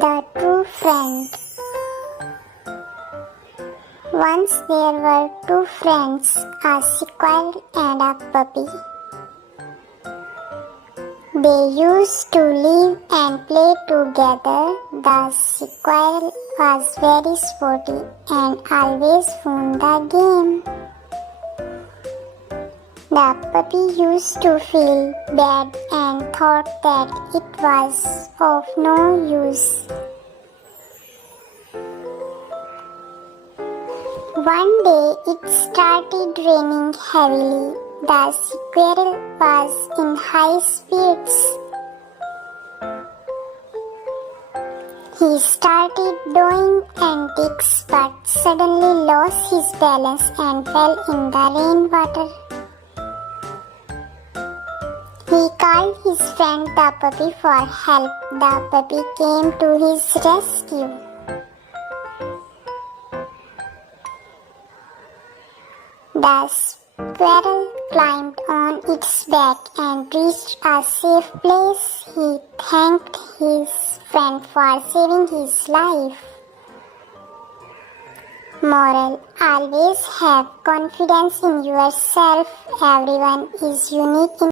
The True Friend. Once there were two friends, a squirrel and a puppy. They used to live and play together. The squirrel was very sporty and always won the game. The puppy used to feel bad and thought that it was of no use. One day it started raining heavily. The squirrel was in high spirits. He started doing antics but suddenly lost his balance and fell in the rainwater. He called his friend the puppy for help. The puppy came to his rescue. The squirrel climbed on its back and reached a safe place. He thanked his friend for saving his life. Moral: always have confidence in yourself. Everyone is unique in